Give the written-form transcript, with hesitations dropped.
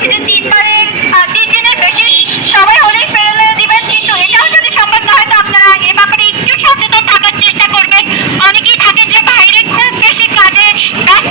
পাচ্ছি যে 3 দিনের বেশি সবাই হলেই ফেলে দিবেন, কিন্তু এটাও যদি সম্ভব না হয় তো আপনারা এ ব্যাপারে একটু সচেতন থাকার চেষ্টা করবেন। অনেকেই থাকে যে বাইরে খুব বেশি কাজে ব্যস্ত